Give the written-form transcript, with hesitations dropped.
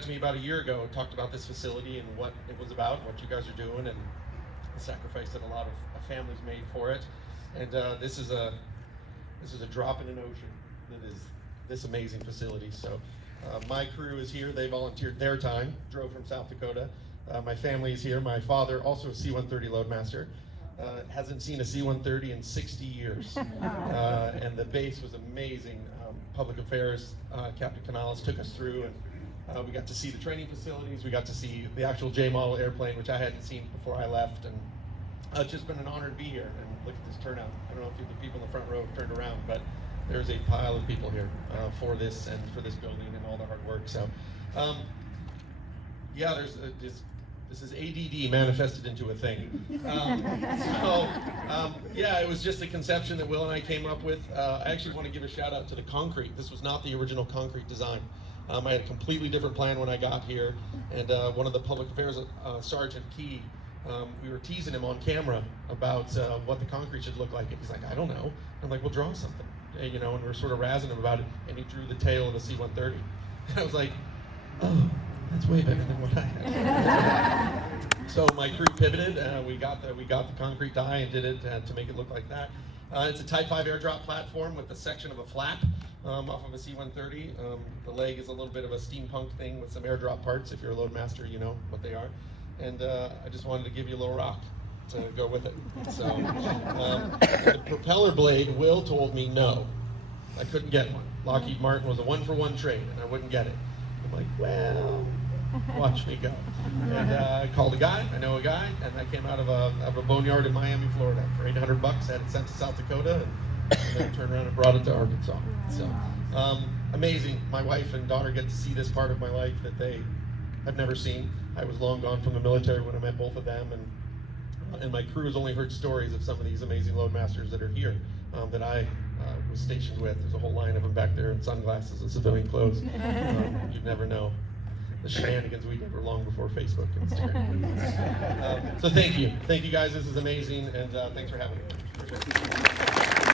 To me about a year ago, talked about this facility and what it was about, what you guys are doing, and the sacrifice that a lot of families made for it. And this is a drop in an ocean that is this amazing facility. So my crew is here. They volunteered their time, drove from South Dakota. My family is here. My father, also a C-130 loadmaster, hasn't seen a C-130 in 60 years. And the base was amazing. Public Affairs, Captain Canales took us through, and we got to see the training facilities. We got to see the actual J-model airplane, which I hadn't seen before I left. And it's just been an honor to be here. And look at this turnout. I don't know if the people in the front row have turned around, but there's a pile of people here for this and for this building and all the hard work. So, yeah, this is ADD manifested into a thing. Yeah, it was just a conception that Will and I came up with. I actually want to give a shout out to the concrete. This was not the original concrete design. I had a completely different plan when I got here, and one of the public affairs, Sergeant Key, we were teasing him on camera about what the concrete should look like. And he's like, I don't know. I'm like, well, draw something, you know, and we we're sort of razzing him about it, and he drew the tail of a C-130. And I was like, oh, that's way better than what I had. So my crew pivoted, we got the concrete die and did it to make it look like that. It's a Type 5 airdrop platform with a section of a flap off of a C-130. The leg is a little bit of a steampunk thing with some airdrop parts. If you're a loadmaster, you know what they are. And I just wanted to give you a little rock to go with it. So the propeller blade, Will told me no, I couldn't get one. Lockheed Martin was a one-for-one trade, and I wouldn't get it. I'm like, well, watch me go. And I called a guy, I know a guy, and I came out of a boneyard in Miami, Florida for $800, had it sent to South Dakota, and then turned around and brought it to Arkansas. So amazing. My wife and daughter get to see this part of my life that they have never seen. I was long gone from the military when I met both of them, and my crew has only heard stories of some of these amazing loadmasters that are here that I was stationed with. There's a whole line of them back there in sunglasses and civilian clothes. You'd never know. The shenanigans we did were long before Facebook and Instagram. So thank you guys, this is amazing, and thanks for having me.